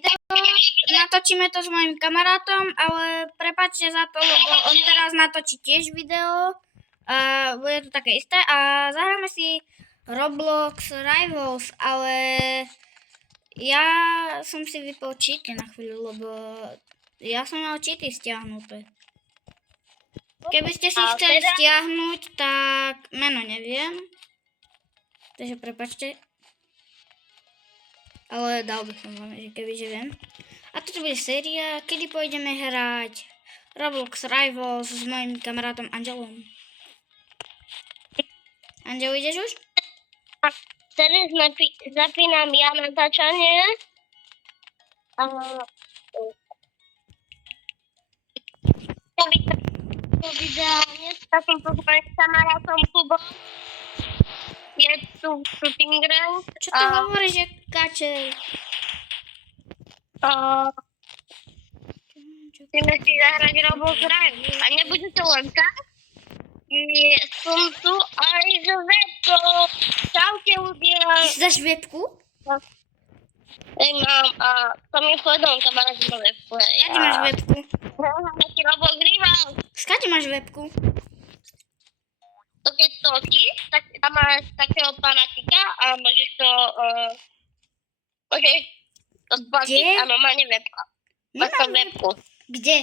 video. Natočíme to s mojim kamarátom, ale prepáčte za to, lebo on teraz natočí tiež video. A bude to také isté. A zahráme si Roblox Rivals, ale ja som si vypol cheaty na chvíľu, lebo ja som mal cheaty stiahnuté. Keby ste si chceli stiahnuť, tak meno neviem. Takže prepáčte. Ale dal by som vám, že kebyže viem. A toto bude séria, kedy pôjdeme hrať Roblox Rivals s mojim kamarátom Angelom. Angel, ideš už? Teraz zapínam ja natáčanie. Videa dnes takým pozvaním kamarátom Kubom. Je tu shooting rank. Čo to hovoríš, že kačej? Chceme si zahrať Roblox Rivals. A nebude to len tak? Som tu aj s Vedkou. Čaute ľudia. Ty si dáš Vedku? Mám to mi povedal kamarát z Vedku. Skade máš Vedku? Hráme si Roblox Rivals. Skade máš Vedku? To keď točíš, tak tam máš takého fanatika a môžeš to splatiť a normálne webka. Máš tam webku. Kde?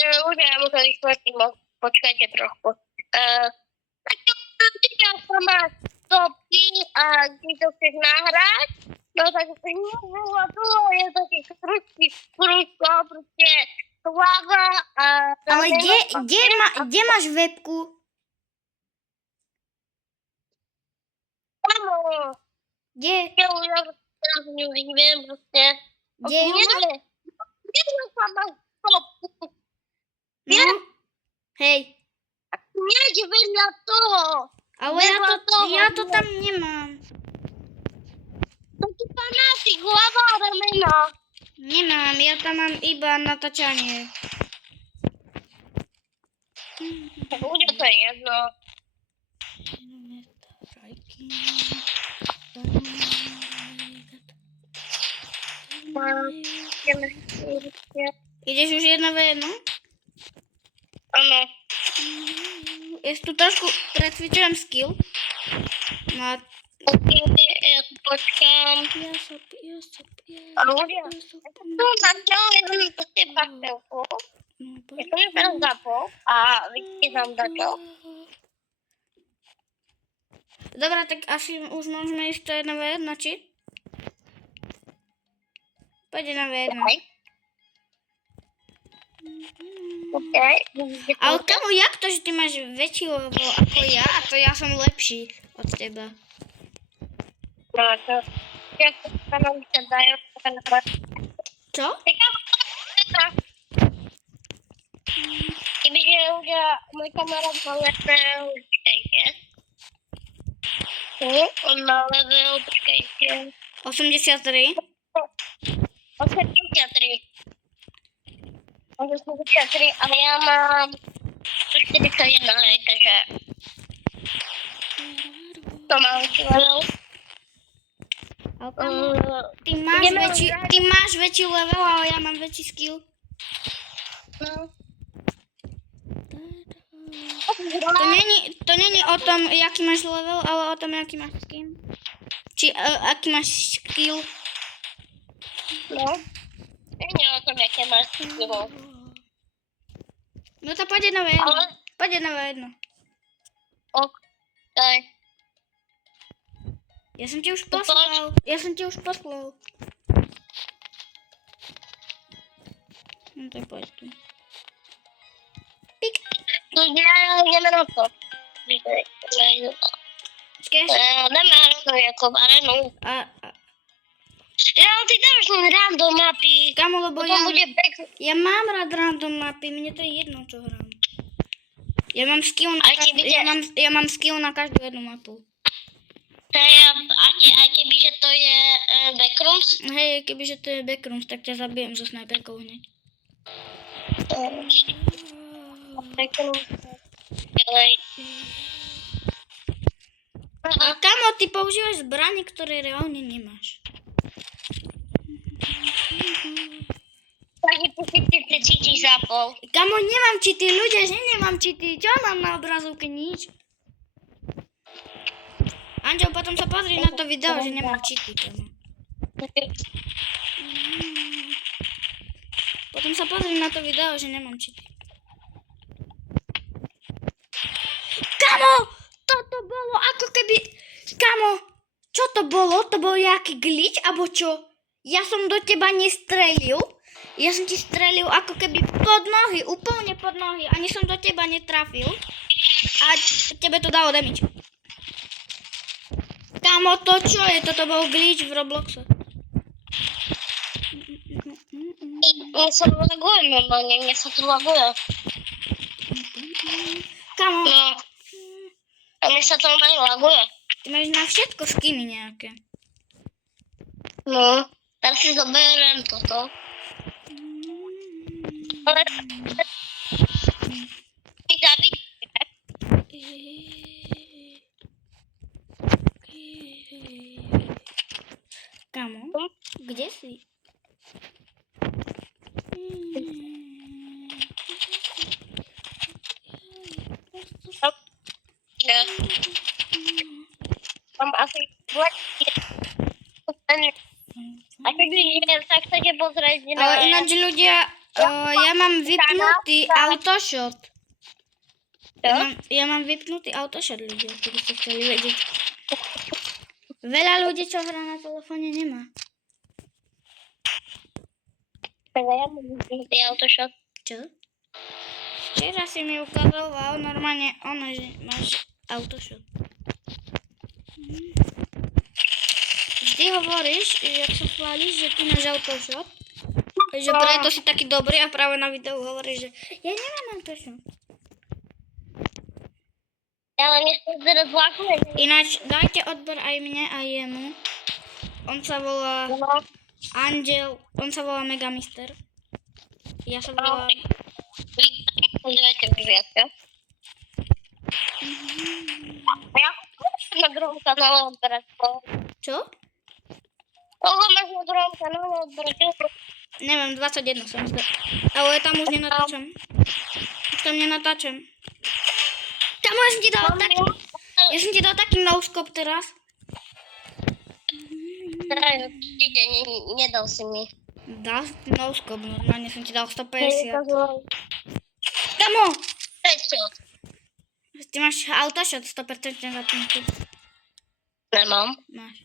Ľudia museli splatiť, počkajte trochu. Tak to máš stopky a ty to chceš nahrať, no tak to je taký krúžko, proste hlava a... Ale kde máš webku? Áno. Kde? Ja už neviem proste. Kde ju máš? Kde sa máš stopku? No. Hej. Nejde vedľa toho. Ale ja to tam nemám. To ti fanatik, hlava a ramena. Nemám, ja tam mám iba natáčanie. Bude to jedno. Ideš už 1v1? Áno. Ja tu trošku precvičujem skill. No. Ja počkám. A ľudia, tu mám celé to teba chvíľku. Ja som ju teraz zapol a vidíte tam dačo. Dobre, tak asi už môžeme ísť to 1v1, či? Poď 1v1. Okay. Ale kamo, jak to, že ty máš väčší level ako ja a to ja som lepší od teba? No to... Ja sa nám sa dajú... Čo? Kebyže ľudia, môj kamarát má level, počkajte. On má level, počkajte. 83? 83, ale ja mám 141, hej, takže... To mám level. Ty máš väčší level, ale ja mám väčší skill. No. To není o tom, jaký máš level, ale o tom, jaký máš skin. Či aký máš skill. No. Nie o tom, jaké máš skill. No to poď 1v1. Poď 1v1. Ok, daj. Ja som ti už poslal. No to poď tu. Pik. No ja ideme na to. Počkej. Dáme ako arenu. Ja, ty dáš len random mapy. Kamo, lebo ja mám rád random mapy, mne to je jedno, čo hrám. Ja mám skill na každú jednu mapu. Aj kebyže to je backrooms? Hej, kebyže to je backrooms, tak ťa zabijem so snajperkou hneď. Backrooms. A kamo, ty používaš zbranie, ktoré reálne nemáš. bol. Kamo, nemám cheaty, ľudia, že nemám cheaty. Čo mám na obrazovke? Nič. Anžel, potom sa pozri na to video, že nemám cheaty, kamo. Potom sa pozri na to video, že nemám cheaty. Kamo, toto bolo ako keby... Kamo, čo to bolo? To bol nejaký glitch, alebo čo? Ja som do teba nestrelil. Ja som ti strelil ako keby pod nohy, úplne pod nohy. Ani som do teba netrafil. A tebe to dalo damage. Kamo, to čo je? Toto bol glitch v Robloxe. Mne sa laguje normálne, mne sa tu laguje. Kamo, No. A mne sa to normálne laguje. ty máš na všetko skiny nejaké. No. Teraz si zoberiem toto. Ale... Ty David, Kamo, kde si? ne. Mám asi 2. A keď vidíte, tak chcete pozrieť na... Ale ináč ľudia, ja mám vypnutý autoshot. Ja mám vypnutý autoshot, ľudia, keby ste chceli vedieť. Veľa ľudí, čo hrá na telefóne, nemá. Ja mám vypnutý autoshot. Čo? Včera si mi ukazoval normálne ono, že máš autoshot. Vždy hovoríš, jak sa chváliš, že ty máš autoshot. Že preto si taký dobrý a práve na videu hovoríš, že ja nemám autoshot. Ale mne sa teraz zlakuje. Ináč dajte odber aj mne a jemu. On sa volá Angel, on sa volá Megamister. Ja sa volám... Vy pozriete viac, ja? A ja na druhom kanále odberať. Čo? Koho máš na druhom kanále odberať? Neviem, 21 som zde. Ale tam už nenatáčam. Už tam nenatáčam. Tam ja som ti dal taký... Ja som ti dal taký no-scope teraz. Nedal si mi. Dal si no-scope, normálne som ti dal 150. Kamo! Prečo? Ty máš autoshot 100% zapnutý. Nemám. Máš.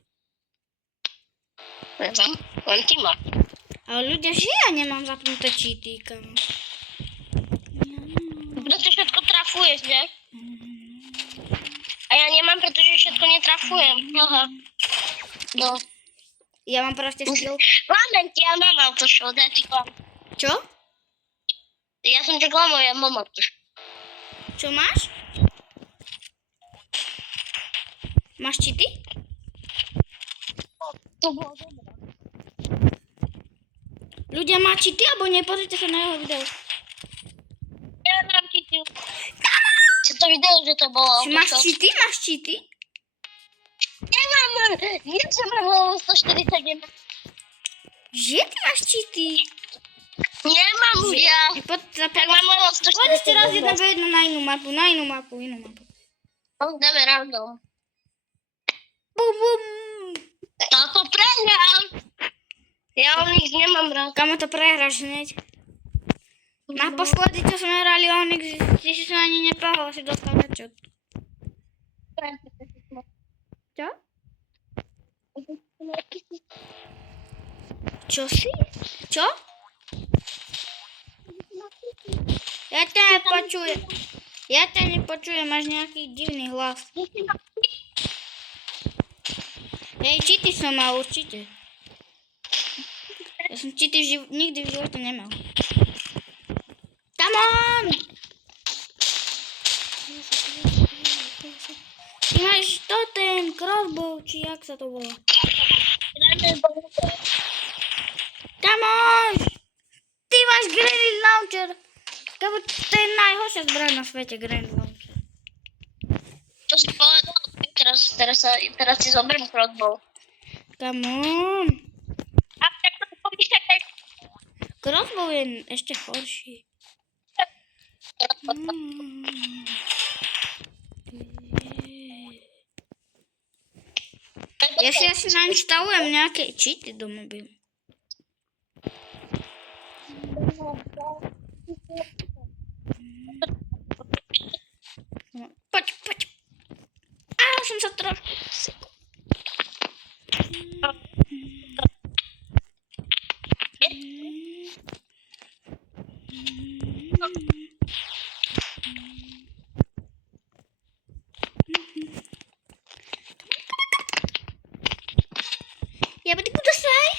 Nemám. Len ty máš. Ale ľudia, že ja nemám zapnuté cheaty, kamo. Preto všetko trafuješ, ne? A ja nemám, pretože všetko netrafujem. Aha. No. Ja mám proste skill. Klamem ti, ja mám autoshot, ja ti klamem. Čo? Ja som ti klamol, ja mám autoshot. Čo máš? Máš cheaty? To bolo dobré. Ľudia, má cheaty, alebo nie? Pozrite sa na jeho video. Ja mám cheaty. Čo to video, že to bolo Či máš autoshot? cheaty? Máš cheaty? Nemám, ja som mám 147. Že ty máš cheaty? Nemám ja. Tak mám Poď ešte raz 147. 1v1 na inú mapu, inú mapu. No, dáme random. Bum, bum. Táto prehrám. Ja o nich nemám rád. Kamo to prehráš hneď. Naposledy, čo sme hrali Onyx, ty si sa ani nepohol, si dostal headshot. Čo? Čo si? Čo? Ja ťa nepočujem. Ja ťa nepočujem, máš nejaký divný hlas. Hej, cheaty som mal určite. Ja som cheaty nikdy v živote nemal. Come on! Ty máš to ten crossbow, či jak sa to volá? Come on! Ty máš grenade launcher! Kamo, to je najhoršia zbraň na svete, grenade launcher. To si povedal, teraz si zoberiem crossbow. Come on! A tak to pomyšľaj. Crossbow je ešte horší. Jeśli ja si nainštalujem nejaké cheaty do mobilu. No, poď. Á, som sa trošku... Ya berarti udah selesai.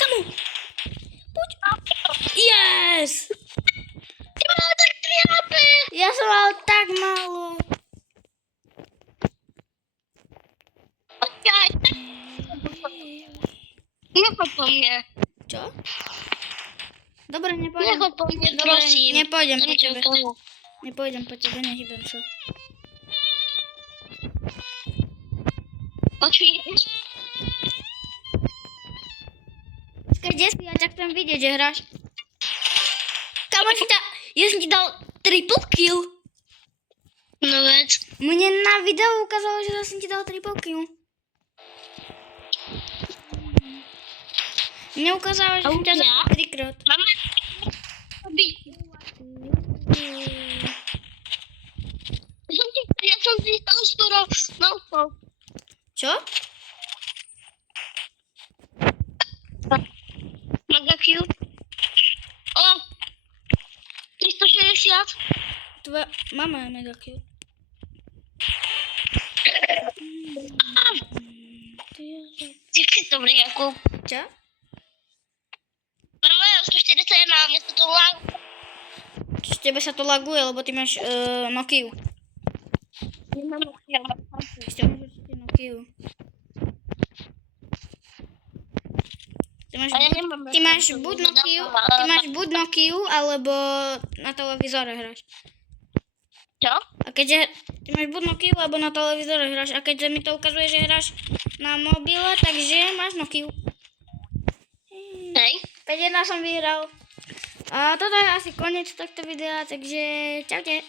Kamu. Yes. Ja som mal tak málo. Nechod po mne. Čo? Dobre, nepôjdem. Nechod po mne, Dobre, prosím. nepôjdem po Idem tebe. tomu. Nepôjdem po tebe, nehybem sa. Počuješ? Počkaj, kde si? Ja ťa chcem vidieť, že hráš. Kamo, ja som ti dal triple kill. No veď. Mne na videu ukázalo, že som ti dal triple kill. Mne ukázalo, že som ťa dal 3-krát. Máme byť. Ja som si tam skoro naupal. Čo? Mega Q. O! 360. Tvoja mama je mega cute. Ty si dobrý, Jakub. Čo? Máme 141, mne sa to láguje. Tebe sa to laguje, lebo ty máš Nokiu. Nemám Ešte môžeš si Nokiu. A ja nemám. Ty máš buď Nokiu, alebo na televízore hráš. Čo? A keďže ty máš buď Nokiu, alebo na televízore hráš. A keďže mi to ukazuje, že hráš na mobile, takže máš Nokiu. Hej. 5-1 som vyhral. A toto je asi koniec tohto videa, takže čaute.